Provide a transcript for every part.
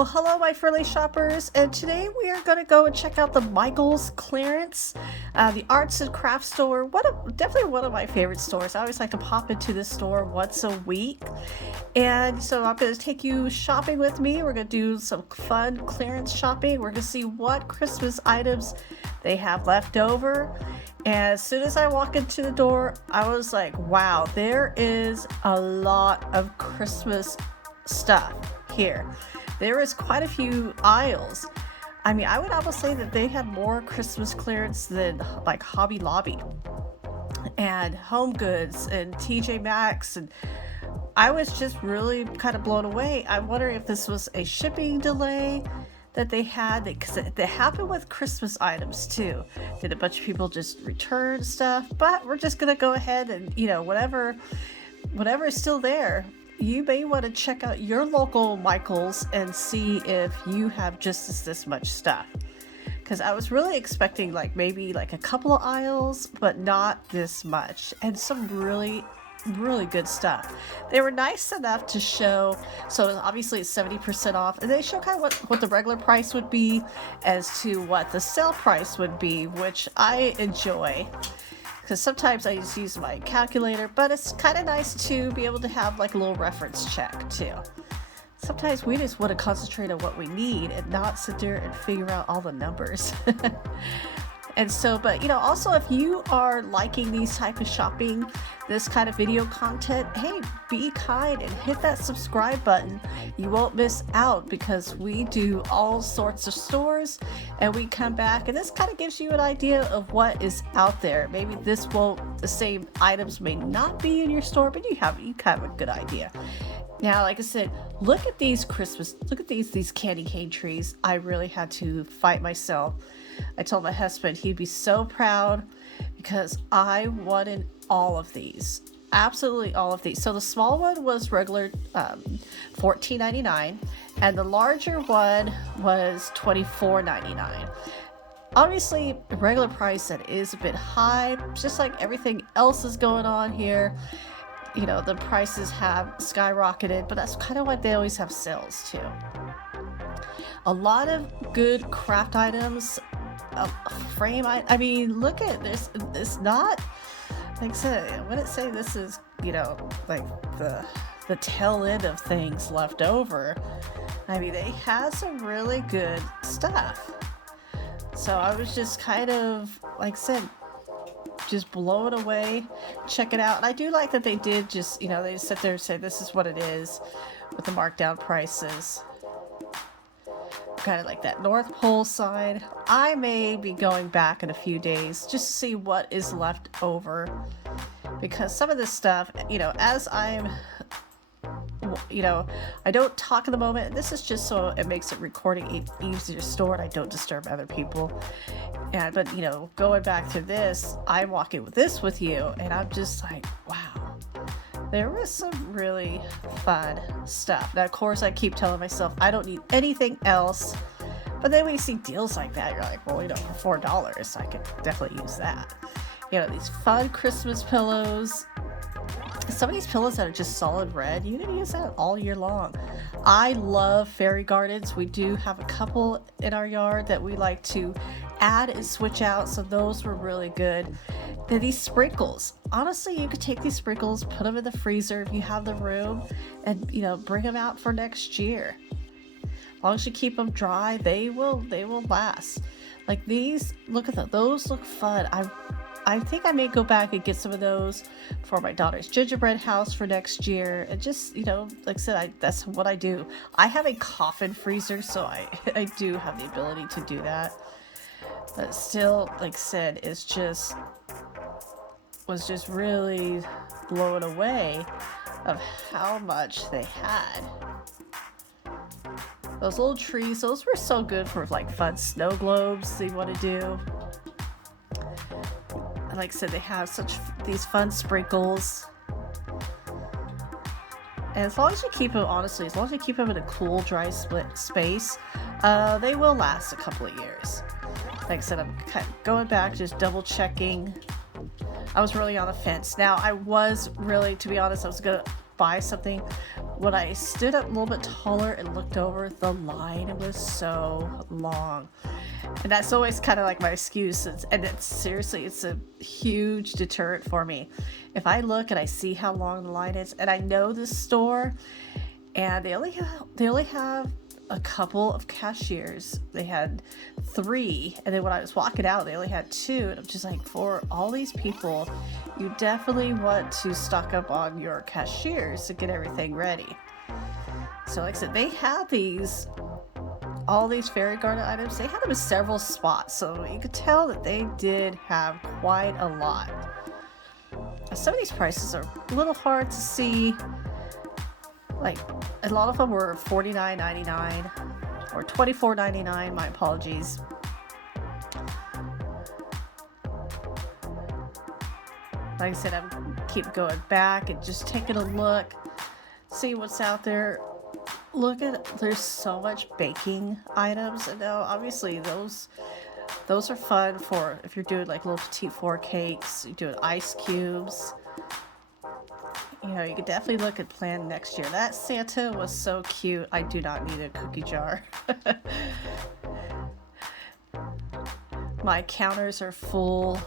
Well, hello, my furry shoppers, and today we are going to go and check out the Michaels clearance, the arts and crafts store. Definitely one of my favorite stores. I always like to pop into this store once a week, and so I'm going to take you shopping with me. We're going to do some fun clearance shopping. We're going to see what Christmas items they have left over. And as soon as I walk into the door, I was like, wow, there is a lot of Christmas stuff here. There is quite a few aisles. I mean, I would almost say that they had more Christmas clearance than like Hobby Lobby and Home Goods and TJ Maxx, and I was just really kind of blown away. I wonder if this was a shipping delay that they had, because it happened with Christmas items too. Did a bunch of people just return stuff? But we're just gonna go ahead and, whatever is still there, you may want to check out your local Michaels and see if you have just this much stuff. Because I was really expecting maybe a couple of aisles, but not this much. And some really good stuff. They were nice enough to show, so obviously it's 70% off, and they show kind of what the regular price would be as to what the sale price would be, which I enjoy. Because sometimes I just use my calculator, but it's kind of nice to be able to have a little reference check too. Sometimes we just want to concentrate on what we need and not sit there and figure out all the numbers. And so, but also if you are liking these type of shopping, this kind of video content, hey, be kind and hit that subscribe button. You won't miss out, because we do all sorts of stores and we come back, and this kind of gives you an idea of what is out there. Maybe the same items may not be in your store, but you have a good idea. Now, like I said, look at these candy cane trees. I really had to fight myself. I told my husband he'd be so proud, because I wanted all of these. Absolutely all of these. So the small one was regular $14.99, and the larger one was $24.99. Obviously, the regular price that is a bit high, just like everything else is going on here. The prices have skyrocketed, but that's kind of why they always have sales too. A lot of good craft items, frame. I mean, look at this. It's not, like I said, I wouldn't say this is, the tail end of things left over. I mean, they have some really good stuff. So I was just kind of, like I said, just blow it away. Check it out. And I do like that they did just, they sit there and say this is what it is with the markdown prices. Kind of like that North Pole side. I may be going back in a few days just to see what is left over, because some of this stuff, as I'm, I don't talk in the moment. This is just so it makes it recording easier to store and I don't disturb other people. But going back to this, I'm walking with this with you, and I'm just like, wow, there was some really fun stuff. Now, of course, I keep telling myself I don't need anything else. But then when you see deals like that, you're like, well, for $4, I could definitely use that. These fun Christmas pillows. Some of these pillows that are just solid red, you can use that all year long. I love fairy gardens. We do have a couple in our yard that we like to add and switch out, so those were really good. Then these sprinkles. Honestly, you could take these sprinkles, put them in the freezer if you have the room, and bring them out for next year. As long as you keep them dry, they will last. Like these, look at them. Those look fun. I think I may go back and get some of those for my daughter's gingerbread house for next year. And just, like I said, that's what I do. I have a coffin freezer, so I do have the ability to do that. But still, like I said, was just really blown away of how much they had. Those little trees, those were so good for fun snow globes that you want to do. Like I said, they have these fun sprinkles. And as long as you keep them, honestly, as long as you keep them in a cool, dry space, they will last a couple of years. Like I said, I'm kind of going back, just double checking. I was really on the fence. Now, I was really, to be honest, I was going to buy something when I stood up a little bit taller and looked over, the line was so long. And that's always kind of like my excuse. And it's seriously, it's a huge deterrent for me. If I look and I see how long the line is, and I know this store, and they only have a couple of cashiers. They had 3, and then when I was walking out, they only had 2. And I'm just like, for all these people, you definitely want to stock up on your cashiers to get everything ready. So like I said, they had all these fairy garden items. They had them in several spots, so you could tell that they did have quite a lot. Some of these prices are a little hard to see. Like, a lot of them were $49.99 or $24.99. My apologies. Like I said, I'm keep going back and just taking a look, see what's out there. Look at, there's so much baking items, and now obviously those are fun for if you're doing like little petite four cakes, you're doing ice cubes. You know, you could definitely look at plan next year. That Santa was so cute. I do not need a cookie jar. My counters are full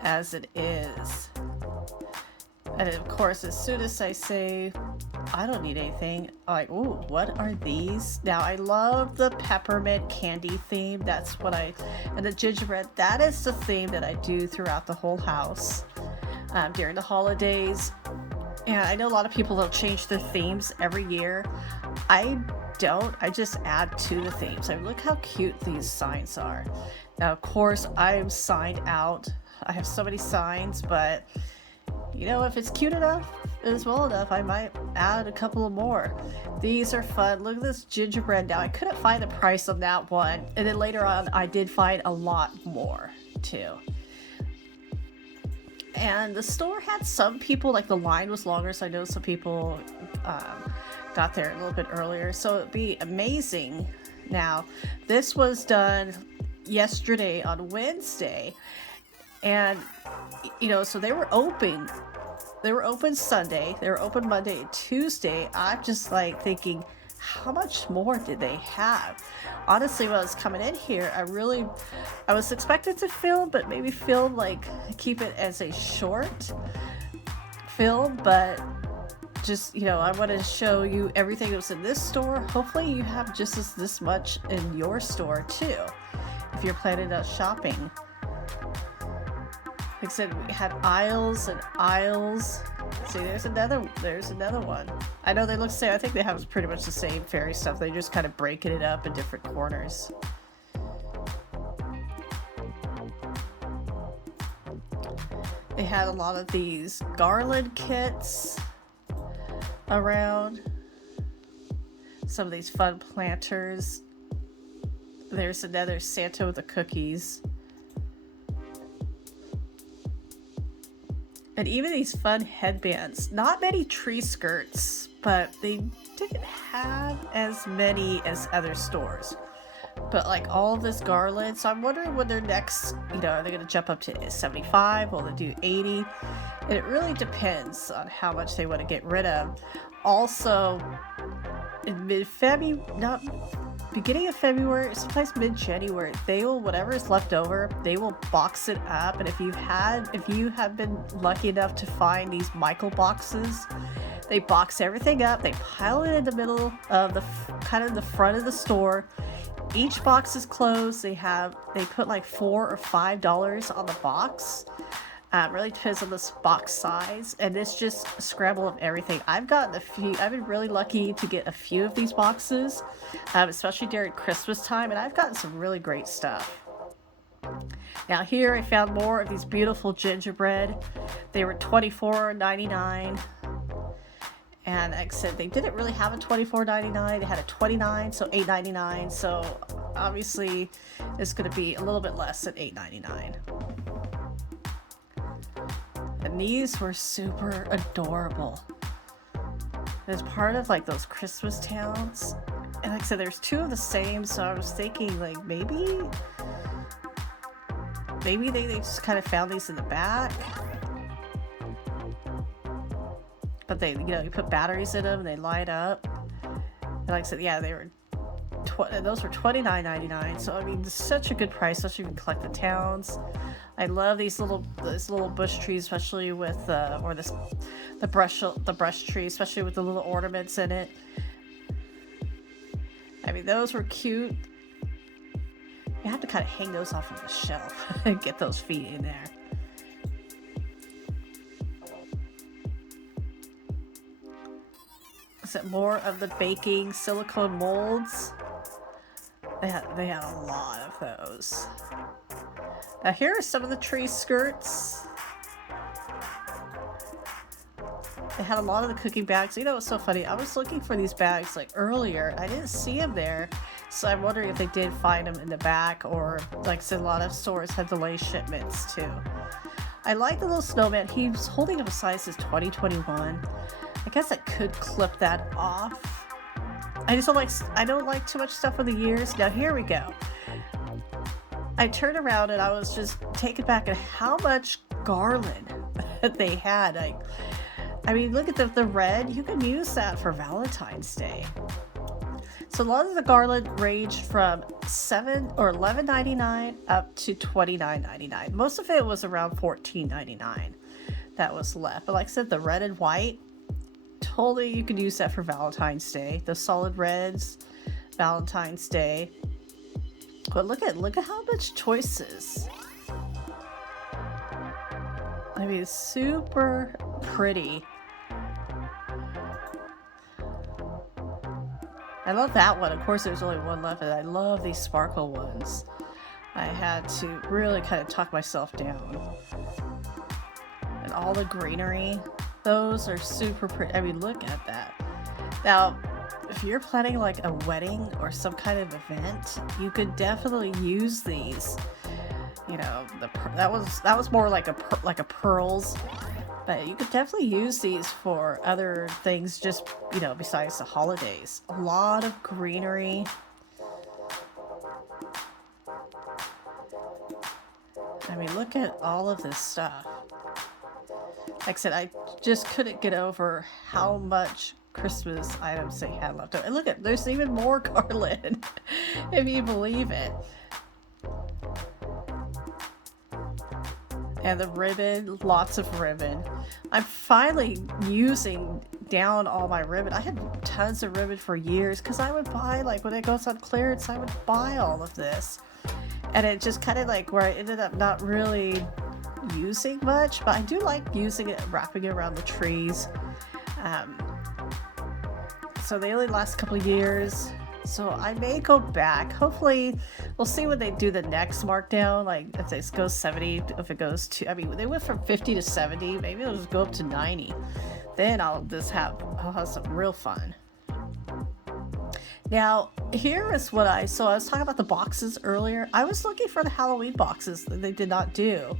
as it is. And of course, as soon as I say I don't need anything, I'm like, ooh, what are these? Now, I love the peppermint candy theme. That's what and the gingerbread, that is the theme that I do throughout the whole house during the holidays. And I know a lot of people don't change their themes every year. I don't. I just add to the themes. I mean, look how cute these signs are. Now, of course, I'm signed out. I have so many signs, but you know, if it's cute enough, as well enough, I might add a couple of more. These are fun. Look at this gingerbread. Now, I couldn't find the price on that one. And then later on, I did find a lot more, too. And the store had some people, like the line was longer, so I know some people got there a little bit earlier. So it'd be amazing. Now, this was done yesterday on Wednesday. And, you know, so they were open. They were open Sunday. They were open Monday and Tuesday. I'm just like thinking, how much more did they have? Honestly, when I was coming in here, I was expected to film, but maybe film like keep it as a short film, but just, you know, I want to show you everything that was in this store. Hopefully you have just this much in your store too, if you're planning on shopping. Like I said, we had aisles and aisles. See, there's another one. I know they look the same. I think they have pretty much the same fairy stuff. They just kind of breaking it up in different corners. They had a lot of these garland kits around. Some of these fun planters. There's another Santa with the cookies. And even these fun headbands. Not many tree skirts, but they didn't have as many as other stores. But like all of this garland, so I'm wondering when they're next, you know, are they going to jump up to 75? Will they do 80? And it really depends on how much they want to get rid of. Also, in beginning of February, sometimes mid-January, they will, whatever is left over, they will box it up. And if you have been lucky enough to find these Michael boxes, they box everything up, they pile it in the middle of the front of the store. Each box is closed. They put like $4 or $5 on the box. Really depends on this box size, and it's just a scramble of everything. I've been really lucky to get a few of these boxes, especially during Christmas time, and I've gotten some really great stuff. Now here I found more of these beautiful gingerbread. They were $24.99. And like I said, they didn't really have a $24.99. They had a $29, so $8.99. So obviously it's going to be a little bit less than $8.99. And these were super adorable. It's part of like those Christmas towns. And like I said, there's 2 of the same, so I was thinking like maybe they just kind of found these in the back. but they, you put batteries in them and they light up. And like I said, yeah, they were those were $29.99. So I mean, it's such a good price, especially if you collect the towns. I love these little bush trees, especially with or the brush tree, especially with the little ornaments in it. I mean, those were cute. You have to kind of hang those off of the shelf and get those feet in there. Is it more of the baking silicone molds? They had a lot of those. Now here are some of the tree skirts. They had a lot of the cooking bags. You know, it's so funny. I was looking for these bags like earlier. I didn't see them there. So I'm wondering if they did find them in the back, or like I said, a lot of stores had delayed shipments too. I like the little snowman. He's holding up a size as 2021. I guess I could clip that off. I don't like too much stuff with the years. Now here we go. I turned around and I was just taken back at how much garland they had. I mean, look at the red. You can use that for Valentine's Day. So a lot of the garland ranged from $11.99 up to $29.99. Most of it was around $14.99 that was left. But like I said, the red and white, totally you could use that for Valentine's Day. The solid reds, Valentine's Day. But look at how much choices. I mean, it's super pretty. I love that one. Of course, there's only one left, and I love these sparkle ones. I had to really kind of talk myself down. And all the greenery, those are super pretty. I mean, look at that. Now, if you're planning like a wedding or some kind of event, you could definitely use these. You know, that was more like a pearls. But you could definitely use these for other things, just, besides the holidays. A lot of greenery. I mean, look at all of this stuff. Like I said, I just couldn't get over how much Christmas items they had left over. And look there's even more garland, if you believe it. And the ribbon, lots of ribbon. I'm finally using down all my ribbon. I had tons of ribbon for years because I would buy, like when it goes on clearance, I would buy all of this. And it just kind of like where I ended up not really using much, but I do like using it, wrapping it around the trees. So they only last a couple of years. So I may go back. Hopefully, we'll see when they do the next markdown. Like if it goes 70, if it goes to, I mean, they went from 50 to 70. Maybe it'll just go up to 90. Then I'll have some real fun. Now, here is what I was talking about the boxes earlier. I was looking for the Halloween boxes that they did not do.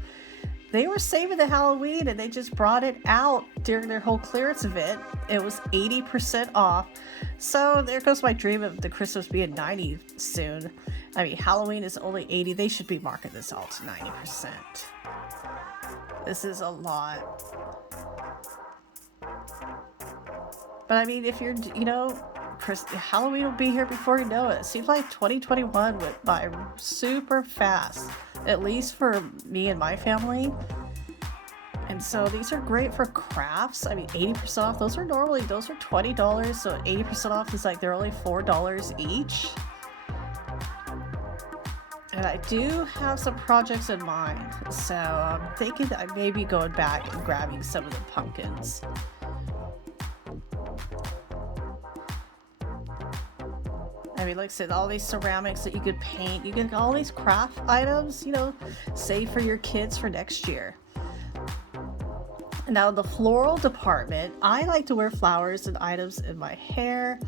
They were saving the Halloween and they just brought it out during their whole clearance event. It was 80% off. So there goes my dream of the Christmas being 90 soon. I mean, Halloween is only 80. They should be marking this all to 90%. This is a lot. But I mean, if you're, Halloween will be here before you know it. It seems like 2021 went by super fast, at least for me and my family. And so these are great for crafts. I mean, 80% off. Those are $20. So 80% off is like they're only $4 each. And I do have some projects in mind. So I'm thinking that I may be going back and grabbing some of the pumpkins. I mean, like I said, all these ceramics that you could paint, you get all these craft items, save for your kids for next year. Now, the floral department, I like to wear flowers and items in my hair.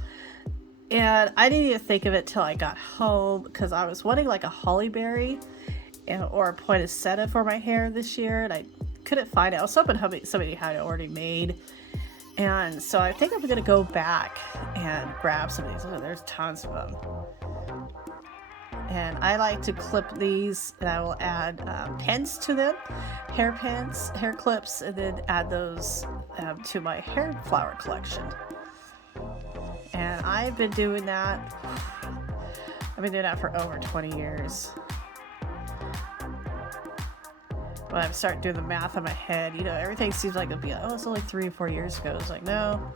And I didn't even think of it till I got home because I was wanting like a holly berry or a poinsettia for my hair this year. And I couldn't find it. I was hoping somebody had it already made. And so I think I'm going to go back and grab some of these. Oh, there's tons of them. And I like to clip these, and I will add pins to them, hair pins, hair clips, and then add those to my hair flower collection. And I've been doing that. I've been doing that for over 20 years. When I start doing the math in my head, you know, everything seems like it'll be like, oh, it's only 3 or 4 years ago. It's like, no.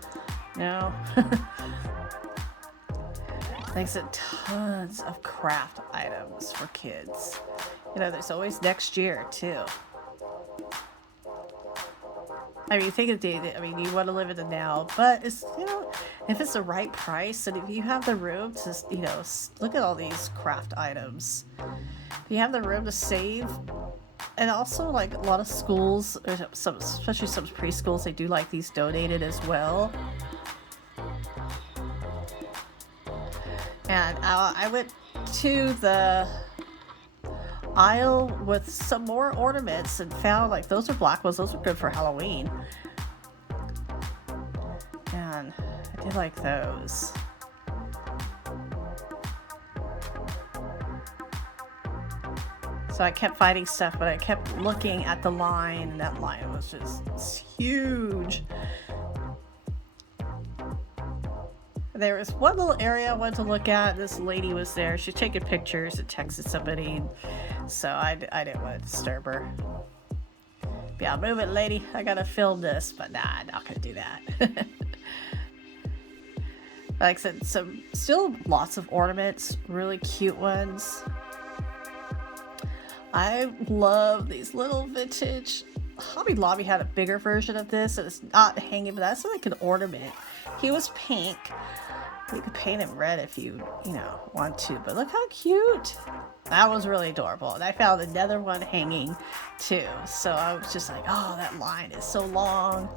Thanks to tons of craft items for kids. You know, there's always next year too. I mean, you think of data. I mean, you want to live in the now, but it's, you know, if it's the right price and if you have the room to, you know, look at all these craft items. If you have the room to save, and also like a lot of schools, or some, especially some preschools, they do like these donated as well. And I went to the aisle with some more ornaments and found like those are black ones. Those are good for Halloween. And I did like those. So I kept finding stuff, but I kept looking at the line, and that line was just huge. There was one little area I wanted to look at. This lady was there. She's taking pictures and texted somebody. So I didn't want to disturb her. Yeah, move it, lady. I gotta film this. But nah, I'm not gonna do that. Like I said, still lots of ornaments. Really cute ones. I love these little vintage. Hobby Lobby had a bigger version of this. And it's not hanging, but that's like an ornament. He was pink. You could paint him red if you want to, but look how cute. That was really adorable. And I found another one hanging too. So I was just like, oh, that line is so long.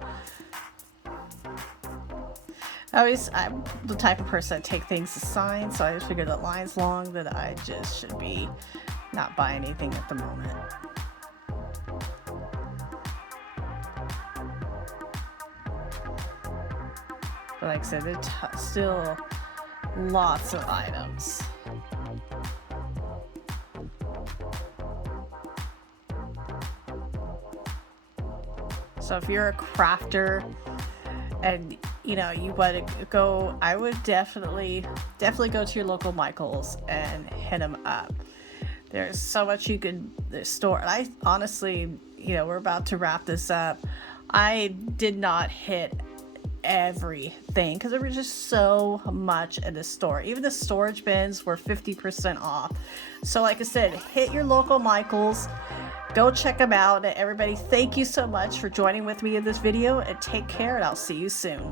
I'm the type of person that take things as signs, so I just figured that line's long, that I just should be not buy anything at the moment. But like I said, there's still lots of items. So if you're a crafter and you want to go, I would definitely go to your local Michaels and hit them up. There's so much you could store. And I honestly, we're about to wrap this up. I did not hit everything because there was just so much in the store. Even the storage bins were 50% off. So like I said, hit your local Michaels, go check them out. And everybody, thank you so much for joining with me in this video, and take care, and I'll see you soon.